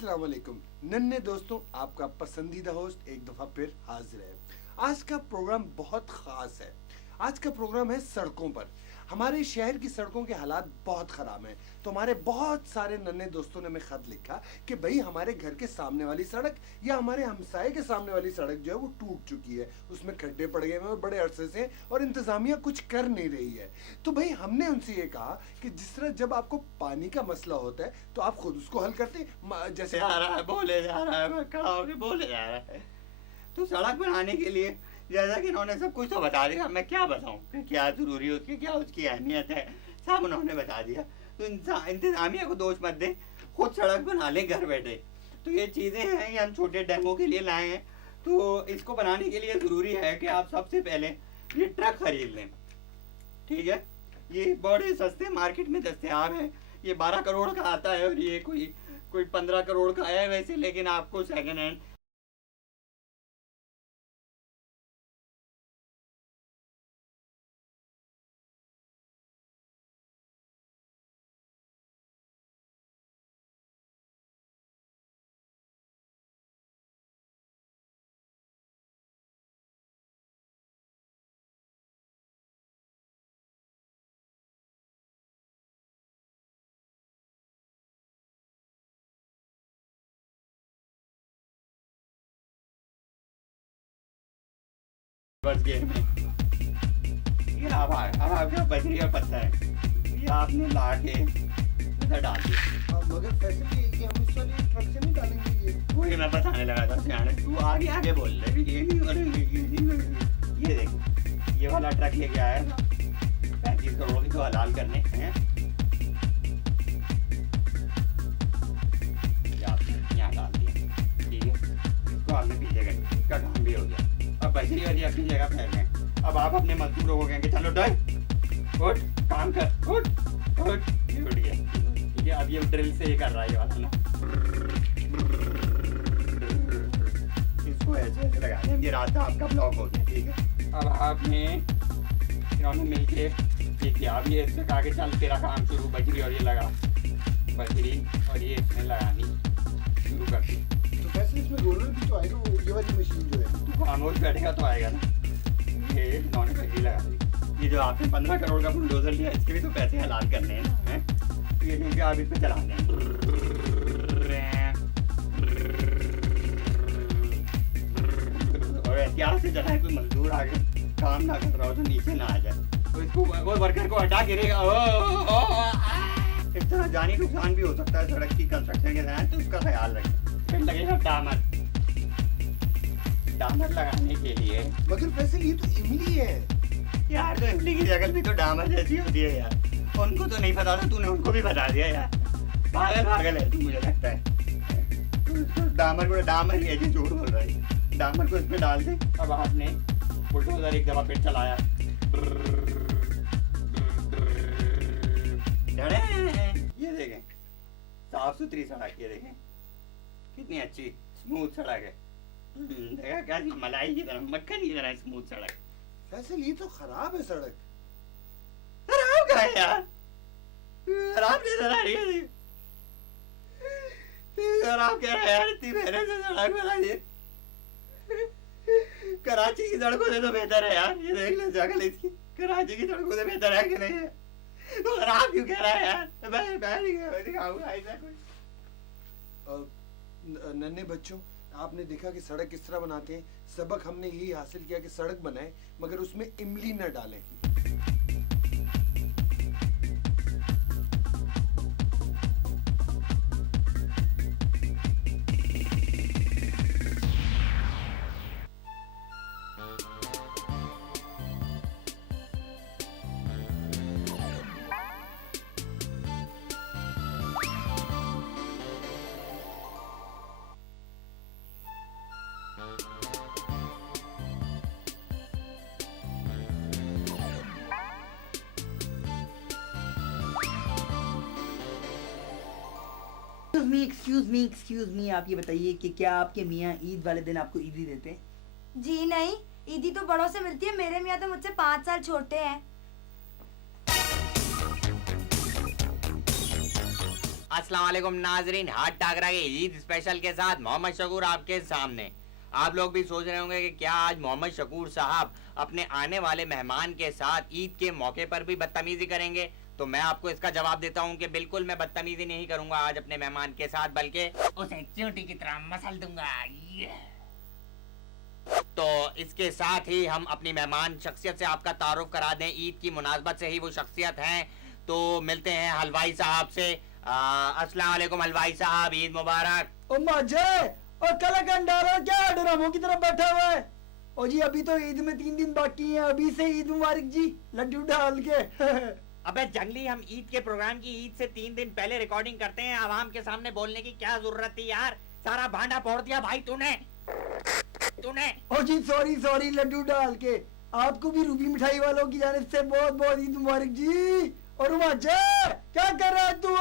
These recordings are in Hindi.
अस्सलाम वालेकुम नन्हे दोस्तों, आपका पसंदीदा होस्ट एक दफ़ा फिर हाजिर है। आज का प्रोग्राम बहुत ख़ास है। आज का प्रोग्राम है सड़कों पर। हमारे शहर की सड़कों के हालात बहुत ख़राब हैं, तो हमारे बहुत सारे नन्हे दोस्तों ने हमें ख़त लिखा कि भाई हमारे घर के सामने वाली सड़क या हमारे हमसाए के सामने वाली सड़क जो है वो टूट चुकी है, उसमें खड्डे पड़ गए हैं बड़े अरसे से और इंतज़ामिया कुछ कर नहीं रही है। तो भाई हमने उनसे ये कहा कि जिस तरह जब आपको पानी का मसला होता है तो आप खुद उसको हल करते, जैसे आ रहा है, बोले जा रहा है, मैं खड़ा होकर बोले जा रहा है। तो सड़क बनाने के लिए जैसा कि इन्होंने सब कुछ तो बता दिया, मैं क्या बताऊं कि क्या जरूरी है उसकी, क्या उसकी अहमियत है, सब उन्होंने बता दिया। तो इंतजामिया को दोष मत दे, खुद सड़क बना ले घर बैठे। तो ये चीज़ें हैं, ये हम छोटे डेमो के लिए लाए हैं। तो इसको बनाने के लिए ज़रूरी है कि आप सबसे पहले ये ट्रक खरीद लें, ठीक है। ये बड़े सस्ते मार्केट में दस्तयाब है। ये 12 करोड़ का आता है और ये कोई 15 करोड़ का है वैसे, लेकिन आपको सेकेंड हैंड बस गेम में। ये अब आपका बजरी और पत्थर है, ये आपने ला के इधर डाल दिया। मगर पैसे ये हम इस वाली ट्रक से नहीं डालेंगे। ये वही मैं बताने लगा था सियाने, तू आगे आगे बोल रहे, ये नहीं हो रही। ये देख, ये वाला ट्रक लेके आया था 35 करोड़ की, तो हलाल करने हैं। यहाँ डाल दिया, ठीक है। इसको आपने पीछे कर, इसका काम भी हो गया। अब बजरी वाली अपनी जगह फैल गए। अब आप अपने मजदूरों को कहेंगे चलो डर उठ, काम कर, उठ उठ, ये उठ गया, ठीक है। अब ये ड्रिल से ये कर रहा है ये वाला ना, इसको ऐसे ऐसे लगा दें। ये रास्ता आपका ब्लॉक हो गया, ठीक है। अब आपने इन्होंने मिलके ये किया। अब ये इससे कहा कि चल तेरा काम शुरू, बजरी और ये लगा, बजरी और ये इसमें लगानी शुरू कर दी। तो वैसे इसमें रोलर भी तो आएगा, ये वाली मशीन जो है तो खामोश बैठेगा तो आएगा ना। ये इन्होंने बजरी लगा दी। ये जो आपने 15 करोड़ का बुलडोजर लिया, इसके भी तो पैसे हलाल करने हैं ना, हैं। तो ये लेके आप इस पर चलाते हैं, और एहतियात से चलाए, कोई मजदूर आगे काम ना कर रहा हो तो नीचे ना आ जाए, तो इसको वो वर्कर को हटा गिरेगा। इस तरह जानी नुकसान भी हो सकता है सड़क की कंस्ट्रक्शन के दौरान, तो उसका ख्याल रखें। फिर लगेगा डामर लगाने के लिए। मगर वैसे ये तो इमली है यार, तो इमली की जगह भी तो डामर जैसी होती है यार। उनको तो नहीं पता था, तूने उनको भी बता दिया यार। पागल है तू, मुझे लगता है। तो डामर ही है जी, झूठ बोल रहा है। डामर को इसमें डाल दे। अब आपने बुलडोजर एक दफा फिर चलाया, ये देखें साफ सुथरी सड़क, ये देखें कितनी अच्छी स्मूथ सड़क है। देखा क्या, मलाई की तरह, मक्खन की तरह स्मूथ सड़क। वैसे ये तो खराब है सड़क। खराब का है यार, खराब नहीं चला रही है, खराब कह रहा है यार। इतनी मेहनत से सड़क बनाई है, कराची की सड़कों से तो बेहतर है यार। ये देख ले शक्ल इसकी, कराची की सड़कों से बेहतर है कि नहीं है? तो खराब क्यों कह रहा है यार? मैं दिखाऊंगा ऐसा कुछ। नन्हे बच्चों, आपने देखा कि सड़क किस तरह बनाते हैं। सबक हमने यही हासिल किया कि सड़क बनाएं मगर उसमें इमली न डालें। एक्सक्यूज मी, आप ये बताइए कि क्या आपके मियाँ ईद वाले दिन आपको ईदी देते हैं? जी नहीं, ईदी तो बड़ों से मिलती है। मेरे मियाँ तो मुझसे 5 साल छोटे हैं। अस्सलाम वालेकुम नाजरीन, हाथ टाकरा के ईद स्पेशल के साथ मोहम्मद शकूर आपके सामने। आप लोग भी सोच रहे होंगे कि क्या आज मोहम्मद शकूर साहब अपने आने वाले मेहमान के साथ ईद के मौके पर भी बदतमीजी करेंगे। तो मैं आपको इसका जवाब देता हूं कि बिल्कुल मैं बदतमीजी नहीं करूंगा आज अपने मेहमान के साथ, बल्कि उसे चोटी की तरह मसल दूंगा। तो इसके साथ ही हम अपनी मेहमान शख्सियत से आपका तारुफ करा दें। ईद की मुनासबत से ही वो शख्सियत हैं। तो मिलते हैं हलवाई साहब से। अस्सलाम वालेकुम हलवाई साहब, ईद मुबारक। ओ माजे और कल कंडारा क्या ड्रामों की तरफ बैठा हुआ है? ओ जी अभी तो ईद में 3 दिन बाकी हैं, अभी से ईद मुबारक जी, लड्डू डाल के। अबे जंगली, हम ईद के प्रोग्राम की ईद से 3 दिन पहले रिकॉर्डिंग करते हैं। आवाम के सामने बोलने की क्या जरूरत थी यार? सारा भांडा फोड़ दिया भाई तूने। ओ जी सॉरी लड्डू डाल के। आपको भी रूबी मिठाई वालों की जानिब से बहुत बहुत ईद मुबारक जी। और माजे क्या कर रहा है तू?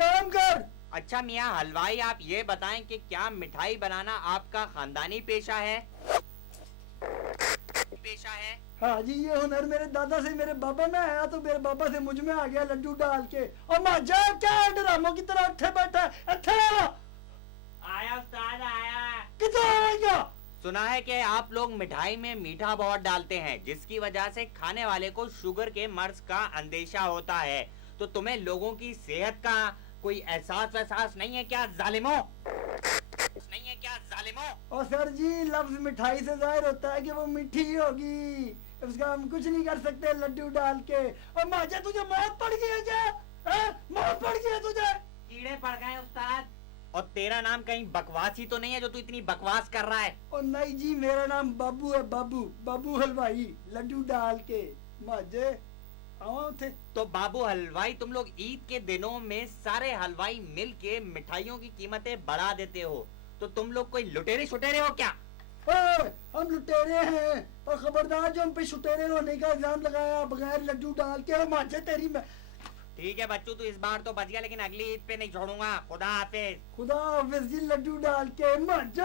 काम कर। अच्छा मियाँ हलवाई, आप ये बताएं कि क्या मिठाई बनाना आपका खानदानी पेशा है? हाँ जी, ये हुनर मेरे दादा से मेरे बाबा में आया, तो मेरे बाबा से मुझ में आ गया लड्डू डाल के। और माजा क्या ड्रामों की तरह उठे बैठा है? आया उस्ताद आया। कितना आएगा? सुना है कि आप लोग मिठाई में मीठा बहुत डालते हैं, जिसकी वजह से खाने वाले को शुगर के मर्ज का अंदेशा होता है। तो तुम्हें लोगों की सेहत का कोई एहसास नहीं है क्या जालिमो? और सर जी लफ्ज मिठाई से जाहिर होता है कि वो मीठी होगी, उसका हम कुछ नहीं कर सकते लड्डू डाल के। और माजा तुझे मौत पड़ गई है क्या? मौत पड़ गई है तुझे? कीड़े पड़ गए उस्ताद। और तेरा नाम कहीं बकवासी तो नहीं है जो तू इतनी बकवास कर रहा है? और नहीं जी, मेरा नाम बाबू है, बाबू हलवाई, लड्डू डाल के। माजे आओ थे। तो बाबू हलवाई, तुम लोग ईद के दिनों में सारे हलवाई मिल के मिठाइयों की कीमतें बढ़ा देते हो, तो तुम लोग कोई लुटेरे शुटेरे हो क्या? हम लुटेरे हैं, और खबरदार जो हम पे शुटेरे होने का इल्जाम लगाया बगैर लड्डू डाल के। माजे तेरी मैं। ठीक है बच्चू, तू इस बार तो बच गया, लेकिन अगली ईद पे नहीं छोड़ूंगा। खुदा हाफिज। खुदा हाफिज जी, लड्डू डाल के। माजे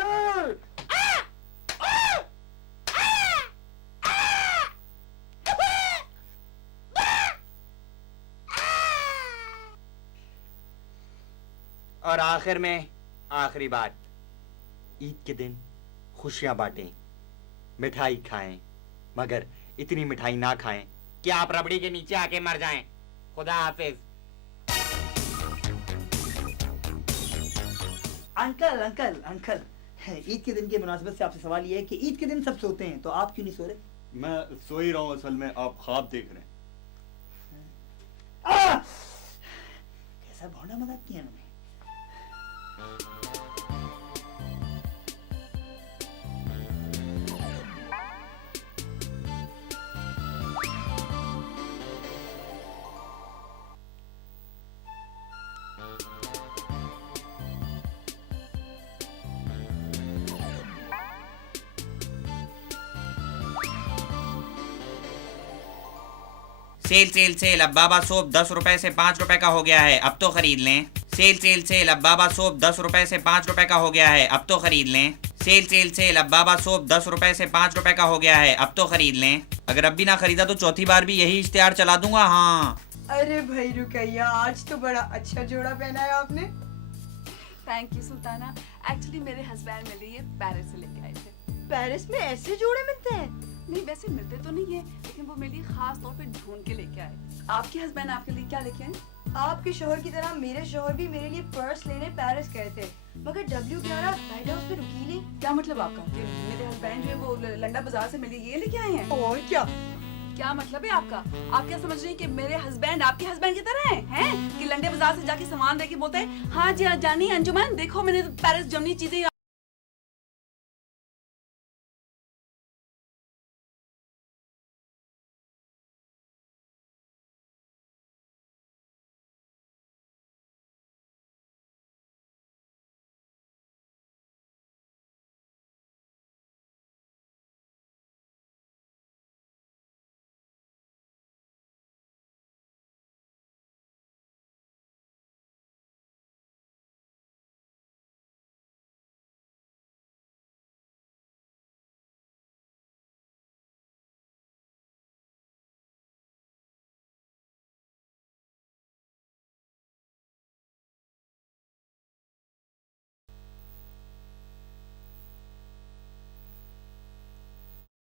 और आखिर में आखिरी बात, ईद के दिन खुशियां बांटें, मिठाई खाएं, मगर इतनी मिठाई ना खाएं कि आप रबड़ी के नीचे आके मर जाएं। खुदा हाफिज। अंकल ईद के दिन की मुनासिबत से आपसे सवाल ये है कि ईद के दिन सब सोते हैं, तो आप क्यों नहीं सो रहे? मैं सो ही रहा हूँ, असल में आप ख्वाब देख रहे हैं। कैसा भौंडा मजाक किया उन्होंने। सेल अब बाबा सोप 10 रुपए से 5 रुपए का हो गया है, अब तो खरीद लें। सेल अब बाबा सोप 10 रुपए से 5 रुपए का हो गया है, अब तो खरीद लें। सेल अब बाबा सोप 10 रुपए से 5 रुपए का हो गया है, अब तो खरीद लें। अगर अब भी ना खरीदा तो चौथी बार भी यही इश्तेहार चला दूंगा। हाँ अरे भाई रुकैया, आज तो बड़ा अच्छा जोड़ा पहना है आपने। Thank you Sultana. एक्चुअली मेरे हस्बैंड मेरे लिए पेरिस से लेके आए थे। पेरिस में ऐसे जोड़े मिलते हैं? नहीं वैसे मिलते तो नहीं है, लेकिन वो मेरे लिए खास तौर पे ढूंढ के लेके आए। आपके हस्बैंड आपके लिए क्या लेके आए? आपके शोहर की तरह मेरे शोहर भी मेरे लिए पर्स लेने पेरिस गए थे, मगर W11 लाइट हाउस पे रुकी नहीं। क्या मतलब आपका? कि मेरे हस्बैंड जो है वो लंडा बाजार से मेरे लिए ये लेके आए हैं? और क्या मतलब है आपका? आप क्या समझ रहे हैं कि मेरे हस्बैंड आपके हस्बैंड की तरह हैं? कि लंडे बाजार से जाके सामान लेके बोलते हैं हाँ जी हाँ जानी अंजुमन देखो मैंने पेरिस जमनी चीजें